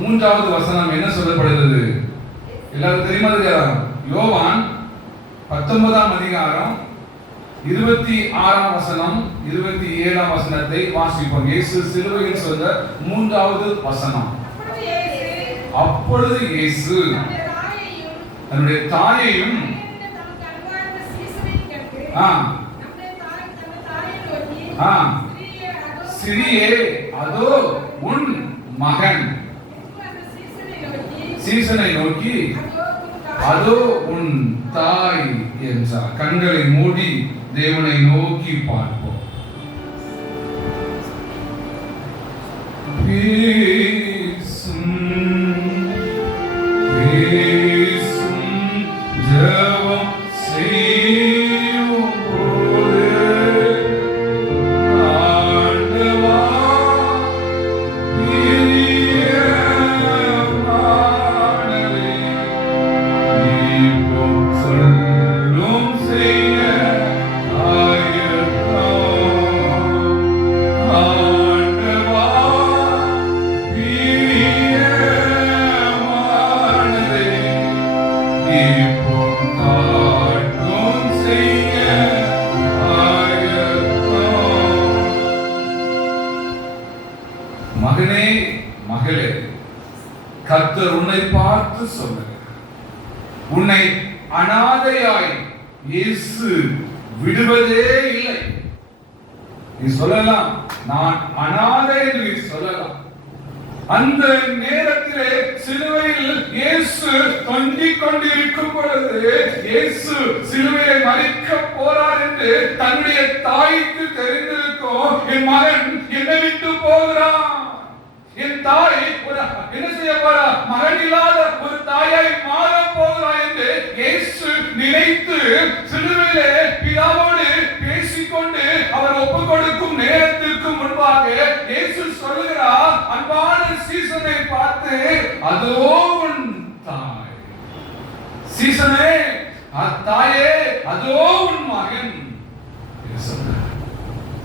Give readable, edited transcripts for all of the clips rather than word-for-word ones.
மூன்றாவது வசனம் என்ன சொல்லப்படுகிறது? எல்லாரும் தெரியுமா? யோவான் 19ஆம் அதிகாரம் 26ஆம் வசனம் 27ஆம் வசனத்தை வாசிப்போம். இயேசு சிலுவையில் சொன்ன மூன்றாவது வசனம். அப்பொழுது இயேசு தன்னுடைய தாயையும் சிறியே அதோ உன் மகன், சீசனை நோக்கி அதோ உன் தாய் என்றார். கண்களை மூடி தேவனை நோக்கி பார்ப்போம். ஜெபம் செய்யும் மகனே மகளே, கர்த்தர் உன்னை பார்த்து சொல்லுகிறார், உன்னை அனாதையாய் இயேசு விடுவதே இல்லை. நீ சொல்லலாம், நான் அனாதை என்று சொல்லலாம். அந்த நேரத்திலே சிலுவையில் இயேசு தொங்கிக் கொண்டிருக்கும் பொழுது, இயேசு சிலுவையை மறிக்க போறார் என்று தன்னுடைய தாய்க்கு தெரிந்திருக்கும். என் மகன் என்னை விட்டு போகிறான், என் தாய் என்ன செய்ய போறா, மகன் இல்லாத ஒரு தாயாய் மாற போகிறா என்று இயேசு நினைத்து சிலுவையிலே பிதாவோடு பேசிக்கொண்டு அவர் ஒப்புக் கொடுக்கும் நேரத்திற்கு முன்பாக இயேசு சொல்லுகிறார், அன்பான சீசனை பார்த்து, அதோ உன் தாய், சீசனே தாயே, அதோ உன் மகன்.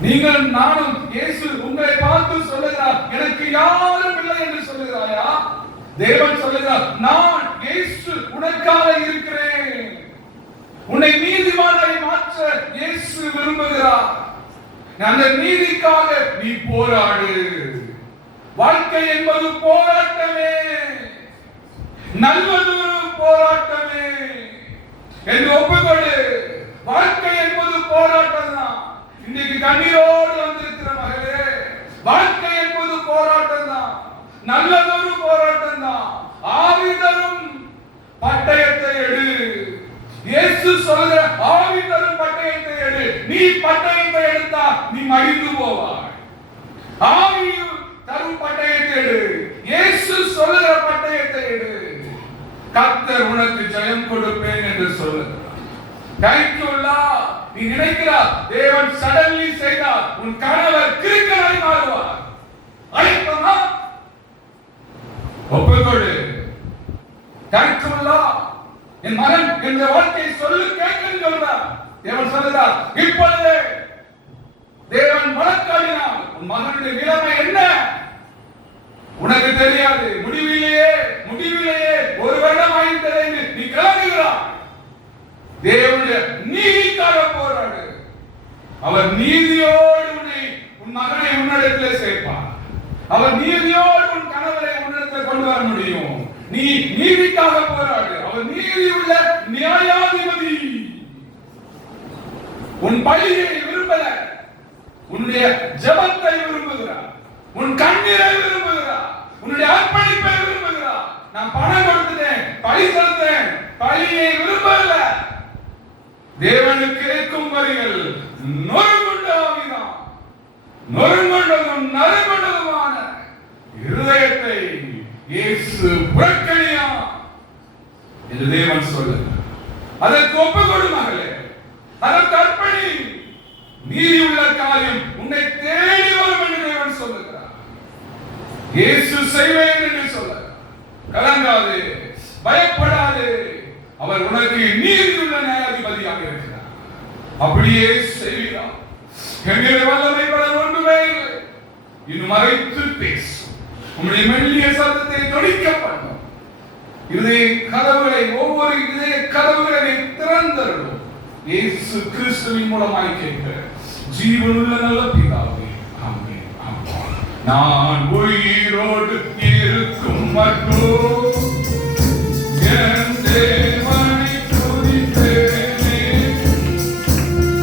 நீங்கள் நானும் இயேசு உங்களை பார்த்து சொல்லுகிறார், எனக்கு யாரும் இல்லை என்று சொல்லுகிறாயா? தேவன் சொல்லுகிறார், நான் இயேசு உனக்காக இருக்கிறேன். உன்னை நீதிமானாய் மாற்ற இயேசு விரும்புகிறார். அந்த நீதிக்காக நீ போராடு. வாழ்க்கை என்பது போராட்டமே, நல்லது போராட்டமே என்று ஒப்புக்கொடு. வாழ்க்கை என்பது போராட்டம் தான். இன்னைக்கு கண்ணீரோடு வந்திருக்கிற மகளே, வாழ்க்கை என்பது போராட்டம் தான், நல்லதொரு போராட்டம் தான். ஆவி தரும் பட்டயத்தை எடு. இயேசு சொல்ற ஆவி தரும் பட்டயத்தை எடு. நீ பட்டயத்தை எடுத்தா நீ மடிந்து போவாய். ஆவி தரும் பட்டயத்தை எடு. இயேசு சொல்லுகிற பட்டயத்தை எடு. கர்த்தர் உனக்கு ஜெயம் கொடுப்பேன் என்று சொல்லுகிறார். நீ நினைக்கிறார் தேவன் சடன்லி செய்தார், உன் கணவர் கிறுக்கனாய் மாறுவார். அழைப்பமா ஒப்புக்கொடு. கர்த்தருல்லா என் மகன் என்ற வார்த்தை சொல்லு கேட்கன்னு சொல்றார். தேவன் சொல்லுகிறார், இப்பொழுது தேவன் வழக்காடினார், உன் மகனுடைய நிலைமை என்ன உனக்கு தெரியாது. முடிவிலேயே ஒரு வருடம் ஆயிட்டதே நீ கலங்குகிறார். தேவனுடைய நீதிக்காக போராடு. அவர் நீதியோடு உன் மகனை உன்னிடத்தில் சேர்ப்பார். அவர் நீதியோடு உன் கணவரை உன்னிடத்தில் கொண்டு வர முடியும். நீ நீதிக்காக போராடு. அவர் நீதி உள்ள நியாயாதிபதி. உன் பலியை விரும்பல, உன்னுடைய ஜெபத்தை விரும்புகிறார், உன் கண்ணீரை விரும்புகிறார், உன்னுடைய அர்ப்பணிப்பை விரும்புகிறார். நான் பணம் கொடுத்துட்டேன், பலி செலுத்தேன், பலியை விரும்பல. தேவனுக்கு கேட்கும் வரிகள் நொறுங்குண்ட ஆவிதான், நொறுங்குண்டதும் நறுங்குண்டதுமான இருதயத்தை இயேசு புறக்கணியா என்று தேவன் சொல்லுகிறார். அதற்கு ஒப்புக்கொடு மகளே, அதற்கு அர்ப்பணி. நீதி உள்ள காரியம் உன்னை தேடி வரும் என்று தேவன் சொல்லுகிறார். இயேசு செய்வேன் என்று சொல்லுகிறார். கலங்காதே, பயப்படாதே. அவர் உனக்கு நீதியுள்ள நியாயாதிபதியாக இருக்கிறார். அப்படியே செய்கிறார். என்கிற வல்லமை பலன் ஒன்றுமே இல்லை. இன்னும் மறைத்து பேசும். உம்முடைய மெல்லிய சத்தத்தை தொனிக்க பண்ணும். இதய கதவுகளை, ஒவ்வொரு இதய கதவுகளை திறந்தருளும். இயேசு கிறிஸ்துவின் மூலமாய் கேட்க ஜீவனுள்ள நல்ல பிதாவே, ஆமென். ஆமென். நான் உயிரோடு இருக்கும் மட்டும் என் தேவனை துதிப்பேனே.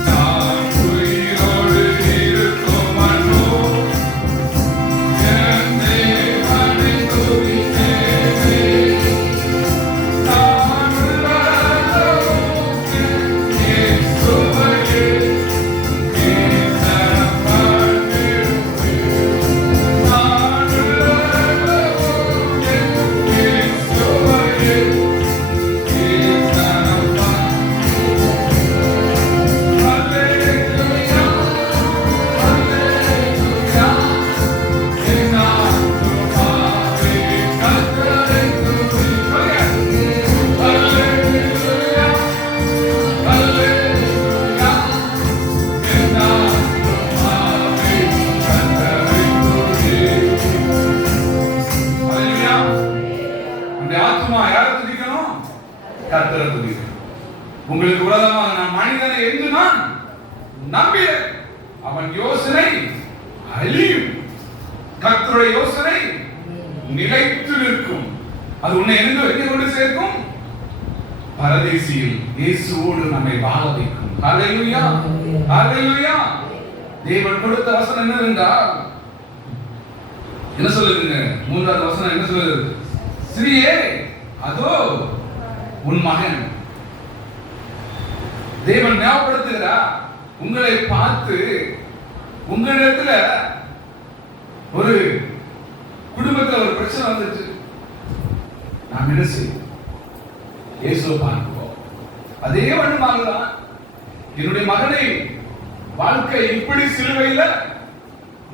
நான் உயிரோடு இருக்கும் மட்டும் என் தேவனை துதிப்பேனே. நான் உள்ளளவும் இயேசுவையே கர்த்தரை துதிக்கிறேன். உங்களுக்கு விரோதமாக நான் மனிதனை என்று நான் நம்பினேன். அவன் யோசனை அழியும், கர்த்தருடைய யோசனை நிலைத்து நிற்கும். அது உன்னை எங்கே கொண்டு சேர்க்கும்? பரதேசியில் இயேசுவோடு நம்மை வாழ வைக்கும். ஹல்லேலூயா, ஹல்லேலூயா. தேவன் கொடுத்த வசனம் என்னவென்றால் என்ன சொல்லுதுங்க? 3வது வசனம் என்ன சொல்லுது? ஸ்ரீயே, அதோ உன் மகன். தேவன் ஞாபகப்படுத்துகிறார், உங்களை பார்த்து உங்களிடத்துல ஒரு குடும்பத்தில் ஒரு பிரச்சனை வந்துச்சு. நாம் என்ன செய்வோம்? இயேசுவை பார்ப்போம். அதே வண்ணமாகதான் என்னுடைய மகனை வாழ்க்கை இப்படி சிலுவையில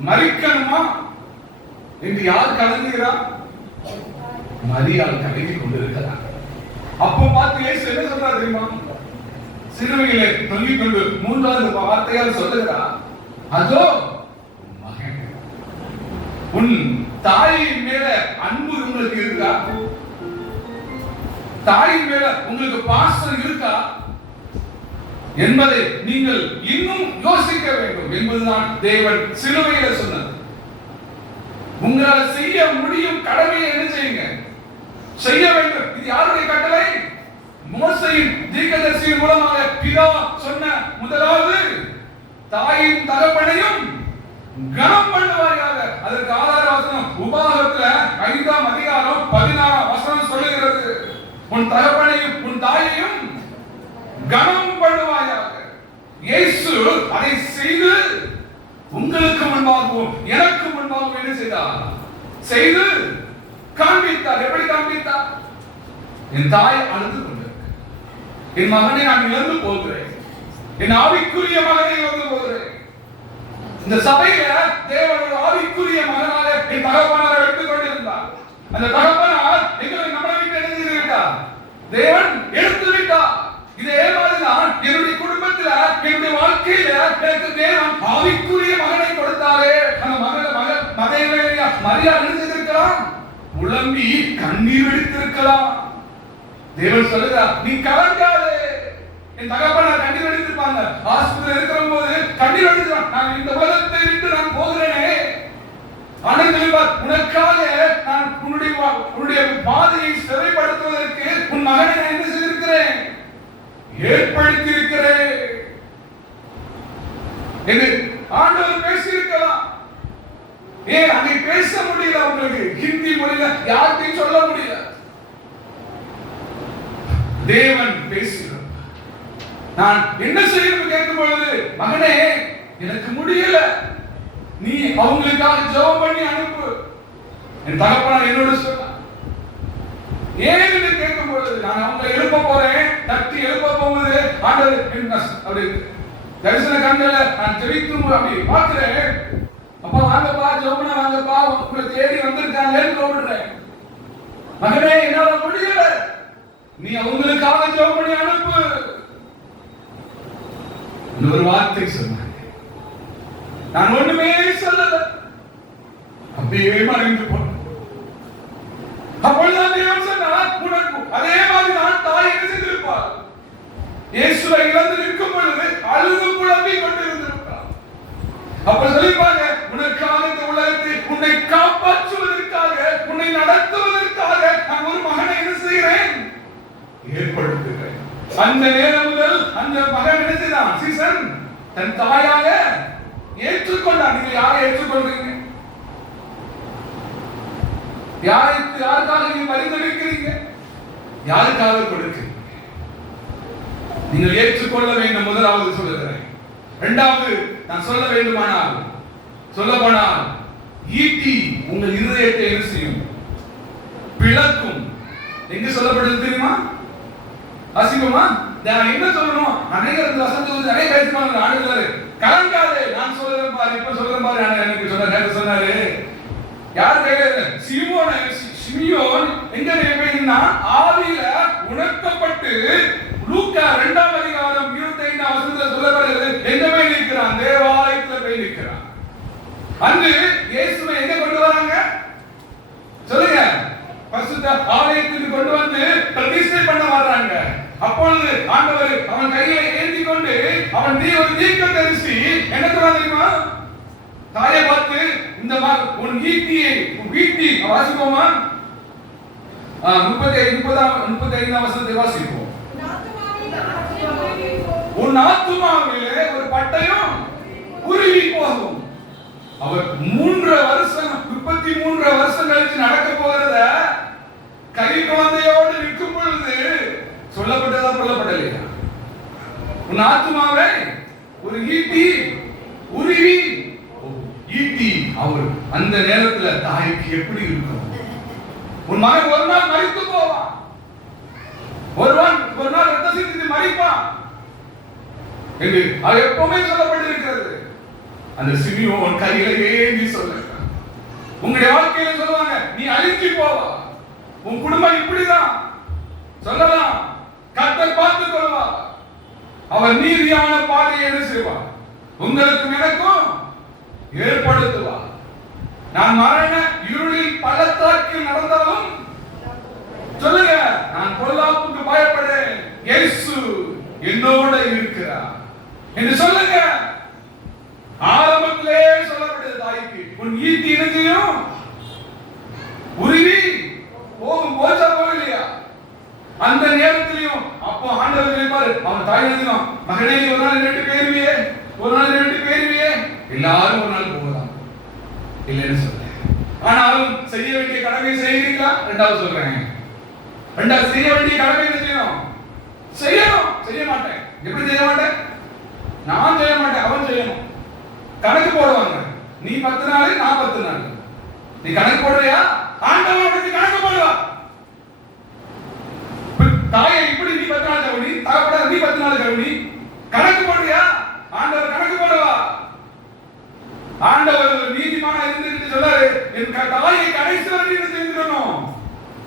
மறிக்கணுமா என்று யார் கலங்குகிறார்? மரியாள் கலங்கி கொண்டிருக்கிறார். அப்போ பார்த்து இயேசு என்ன சொல்றார் தெரியுமா? சிலுவையிலே தொங்கிக் கொண்டு 3வது வார்த்தையால் சொல்லுகிறார், அதோ மகன். உன் தாயின் மேல அன்பு உங்களுக்கு இருக்கா? தாயின் மேல உங்களுக்கு பாசம் இருக்கா என்பதை நீங்கள் இன்னும் யோசிக்க வேண்டும் என்பதுதான் தேவன் சிலுவையில சொன்னது. உங்களால் செய்ய முடியும் கடமையை என்ன செய்யுங்க? செய்ய வேண்டும். இது யாருடைய கட்டளை? மோசேயின் தீர்க்கதரிசியின் மூலமாக பிதா சொன்ன முதலாவது, தாயின் தகப்பனையும் கனம் பண்ணுவாயாக. அதற்கு ஆதார வசனம் உபாகமத்துல 5ஆம் அதிகாரம் 16ஆம் வசனம் சொல்லுகிறது, உன் தகப்பனையும் உன் தாயையும் கனம் பண்ணுவாயாக. இயேசு அதை செய்து உங்களுக்கு முன்பாகவும் எனக்கு முன்பாகவும் என்ன செய்தார்? செய்து காண்பித்தார். எப்படி காண்பித்தார்? என் தாய் அழுது கொண்டிருக்க, என் மகனை நான் இழந்து போகிறேன், என் ஆவிக்குரிய மகனை இழந்து போகிறேன். இந்த சபையில தேவனுடைய ஆவிக்குரிய மகனாக என் தகப்பனாரை எடுத்துக் கொண்டிருந்தார். அந்த தகப்பனார் எங்களை நம்மளை விட்டு எடுத்து விட்டார். தேவன் எடுத்து விட்டார். இதே மாதிரிதான் என்னுடைய குடும்பத்தில் என்னுடைய வாழ்க்கையில எனக்கு தேவன் ஆவிக்குரிய மகனை கொடுத்தாரே. அந்த மரியாதை நினைச்சிருக்கலாம், உளம்பி கண்ணீர் வெடித்திருக்கலாம். தேவன் சொல்லுகிறார், நீ கலங்காதே. என் தகப்பனார் கண்ணீர் வெடித்திருப்பாங்க. ஆஸ்பத்திரியில் இருக்கிற போது கண்ணீர் வெடித்திருப்பாங்க. நான் இந்த உலகத்தை விட்டு நான் போகிறேனே, ஆனால் உனக்காக நான் உன்னுடைய பாதையை சிறைப்படுத்துவதற்கு உன் மகனை நான் என்ன செய்திருக்கிறேன்? ஏற்படுத்தியிருக்கிறேன் என்று ஆண்டவர் பேசியிருக்கலாம். ஏன் அதை பேச முடியல? உங்களுக்கு ஹிந்தி மொழியில யார்கிட்டையும் சொல்ல முடியல. தேவன் பேசுகிறார். நான் என்ன செய்யணும் கேட்கும் பொழுது, மகனே எனக்கு முடியல, நீ அவங்களுக்காக ஜெபம் பண்ணி அனுப்பு. என் தகப்பனார் என்னோட சொன்னார். ஏன் என்று கேட்கும் பொழுது, நான் அவங்களை எழுப்ப போறேன், தட்டி எழுப்ப போகுது. ஆண்டவர் அப்படி தரிசன கண்களை நான் ஜெபிக்கும் அப்படி பார்க்கிறேன். அப்பா வாங்கப்பா, ஜெபம்னா வாங்கப்பா, உங்களை தேடி வந்திருக்காங்கன்னு கூப்பிடுறேன். மகனே என்னால முடியல, நீ அவங்களுக்காக ஜெபம் பண்ணி அனுப்பு. ஒரு வார்த்தை சொன்னாங்க, நான் ஒண்ணுமே சொல்லல, அப்படியே மறைந்து போனேன். அப்பொழுதுதான் தேவன் சொன்னார், உனக்கு அதே மாதிரி நான் தாய் என்ன செய்திருப்பார்? இயேசுவை இழந்து நிற்கும் பொழுது அழுது புலம்பிக் கொண்டிருந்திருப்பார். அப்ப சொல்லிப்பாங்க, உனக்காக இந்த உலகத்தில் உன்னை காப்பாற்றுவதற்காக, உன்னை நடத்துவதற்காக நான் ஒரு மகனை என்ன செய்கிறேன்? ஏற்படுத்துகிறேன். அந்த நேரம் முதல் அந்த மகன் என்ன செய்தான்? சீசன் தன் தாயாக ஏற்றுக்கொண்டான். நீங்க யாரை ஏற்றுக்கொள்றீங்க? யாருக்காக நீங்க பரிந்துரைக்கிறீங்க? யாருக்காக கொடுக்கிறீங்க? நீங்கள் ஏற்றுக்கொள்ள வேண்டும். முதலாவது சொல்லுகிறேன். இரண்டாவது நான் சொல்ல வேண்டுமானால், சொல்லப்போனால் ஈட்டி உங்கள் இருதயத்தை என்ன செய்யும்? பிளக்கும். எங்க சொல்லப்படுது தெரியுமா? அசிங்கமா? நான் என்ன சொல்லணும்? அனைவரும் வசந்தது நிறைய பேசுவாங்க. ஆண்டுகிறாரு, கலங்காதே, நான் சொல்றேன் பாரு, இப்ப சொல்றேன் பாரு. எனக்கு சொன்னாரு, யார் கையில? சிமியோன் எங்க போயிருந்தா? ஆவியில உணர்த்தப்பட்டு லூக்கா 2ஆம் அதிகாரம் 25ஆம் வசனத்துல சொல்லப்படுகிறது, எங்க போய் நிற்கிறான்? தேவாலயத்துல போய் நிற்கிறான். அன்று இயேசுவை எங்க கொண்டு வராங்க சொல்லுங்க? பரிசுத்த ஆலயத்துக்கு கொண்டு வந்து பிரதிஷ்டை பண்ண வர்றாங்க. அப்பொழுது ஆண்டவர் அவன் கையை ஏந்தி கொண்டு அவன் ஒரு தீர்க்கதரிசி என்ன சொல்றான் தெரியுமா? தாயை பார்த்து, இந்த உன் ஈட்டி வாசிப்போமா? 35ஆம் வசனத்தை வாசிப்போம். உன் ஆத்துமாவிலே ஒரு பட்டயம் உருவி போகும். அவர் 33 வருஷம் கழிச்சு நடக்க போகிறத கை குழந்தையோடு நிற்கும் பொழுது சொல்லப்பட்டதா சொல்லப்படலையா? உன் ஆத்துமாவை ஒரு ஈட்டி உருவி. ஈட்டி அவர் அந்த நேரத்துல தாய்க்கு எப்படி இருக்கும்? உன் மகன் ஒரு நாள் மரித்து போவான், ஒரு நாள் ரத்த சிந்தி மரிப்பான் என்று அது எப்பவுமே சொல்லப்பட்டிருக்கிறது. அந்த சிமியோன் கையில ஏந்தி சொல்ல, உங்களுடைய வாழ்க்கையில சொல்லுவாங்க, நீ அழிஞ்சு போவா, உன் குடும்பம் இப்படிதான் சொல்லலாம். கர்த்தர் பார்த்துக் கொள்வார். அவர் நீதியான பாதையை என்ன செய்வார்? உங்களுக்கும் எனக்கும் ஏற்படுத்துவார். நான் மரண இருளில் பள்ளத்தாக்கில் நடந்தாலும் சொல்லுங்க, நான் பொல்லாப்புக்கு பயப்படேன், இயேசு என்னோட இருக்கிறார் என்று சொல்லுங்க. ஆரம்பத்திலே சொல்லப்பட்டது தாய்க்கு, உன் ஈட்டி இணைஞ்சியும் உருவி போகும். போச்சா போகலையா? அந்த நேரத்திலையும் அப்போ ஆண்டவர் நினைப்பாரு, அவன் தாய் நினைக்கிறான், மகனே ஒரு நாள் 2 பேருவியே, ஒரு நாள் 2 பேருவியே, எல்லாரும் ஒரு நாள் போகலாம் இல்லைன்னு சொல்ல. ஆனாலும் செய்ய வேண்டிய கடமை செய்கிறீங்களா? ரெண்டாவது சொல்றேன். ரெண்டாவது செய்ய வேண்டிய கடமை என்ன செய்யணும்? செய்யணும். செய்ய மாட்டேன். எப்படி செய்ய மாட்டேன்? நான் செய்ய மாட்டேன், அவன் செய்யணும். கணக்கு போடுவாங்க, நீ 10 நாள், நான் 10 நாள். நீ கணக்கு போடுறியா? ஆண்டவன் உனக்கு கணக்கு போடுவா. தாயை இப்படி நீ 10 நாள் கவனி, தகப்பட நீ 10 நாள் கவனி. கணக்கு போடுறியா? ஆண்டவர் கணக்கு போடுவா. ஆண்டவர் நீதிமான இருந்துட்டு சொல்றாரு, என் தாயை கடைசி வரை நீ செஞ்சிடணும்.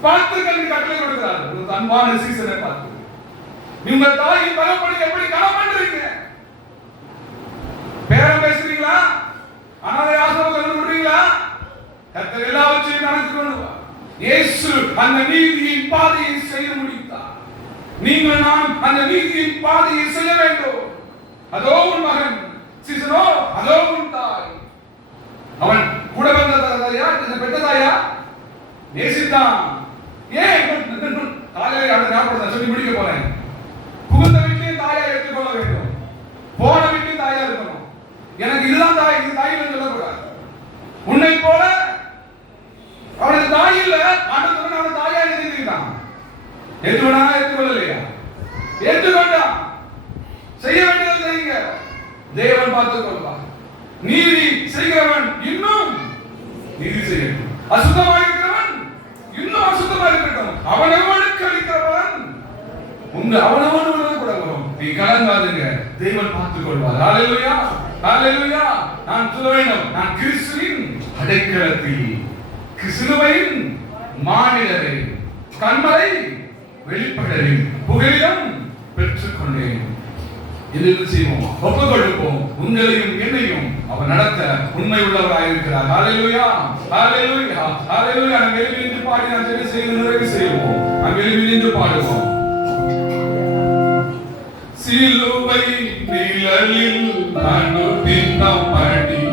பார்த்து கல்வி கட்டளை கொடுக்கிறார். ஒரு அன்பான சீசனை பார்த்து, நீங்க தாயின் பலப்படி எப்படி கணம் பண்றீங்க? பேரம் பேசுறீங்களா? அனாதை ஆசிரமத்தில் விடுறீங்களா? கர்த்தர் எல்லாவற்றையும் நடத்தி கொண்டு வா. இயேசு அந்த நீதியின் பாதையை செய்ய முடித்தார். நீங்கள் நான் அந்த நீதியின் பாதையை செய்ய வேண்டும். அதோ உன் மகன் சீசனோ, அதோ உன் தாய். அவன் கூட வந்த தாயா, இந்த பெற்ற தாயா நேசித்தான். ஏன் தாயை அந்த ஞாபகத்தை சொல்லி முடிக்க போறேன். புகுந்த வீட்டையும் தாயா எடுத்துக்கொள்ள வேண்டும், போன வீட்டையும் தாயா இருக்கணும். எனக்கு இதுதான் தாய், இது தாய் சொல்லக்கூடாது. உன்னை போல அவனது தாய் இல்ல, ஆண்டவன் அவன் தாயா எழுதிட்டான். ஏற்றுக்கொண்டா? ஏற்றுக்கொள்ளலையா? ஏற்றுக்கொண்டான். செய்ய வேண்டியதை செய்யுங்க, தேவன் பார்த்துக் கொள்வார். நீதி செய்கிறவன் இன்னும் நீதி செய்யட்டும், அசுத்தமாக இருக்கிறவன் இன்னும் அசுத்தமாக இருக்கட்டும், அவனவனுக்கு அளிக்கிறவன் அவனவனோடு கூட வரும். நீ கலங்காதுங்க, தேவன் பார்த்துக் கொள்வார். ஹல்லேலூயா, ஹல்லேலூயா. நான் சொல்ல வேண்டும், நான் கிறிஸ்துவின் அடைக்கலத்தில், சிலுவையின் மாநிலரை, கண்மலை வெளிப்படலில் புகழிடம் பெற்றுக் கொண்டேன். இதில் செய்வோம், ஒப்புக் கொடுப்போம். உங்களையும் என்னையும் அவர் நடத்த உண்மை உள்ளவராயிருக்கிறார். ஹல்லேலூயா, ஹல்லேலூயா, ஹல்லேலூயா. நான் எழுதி பாடி நான் செய்து முதலில் அனுதினம் படி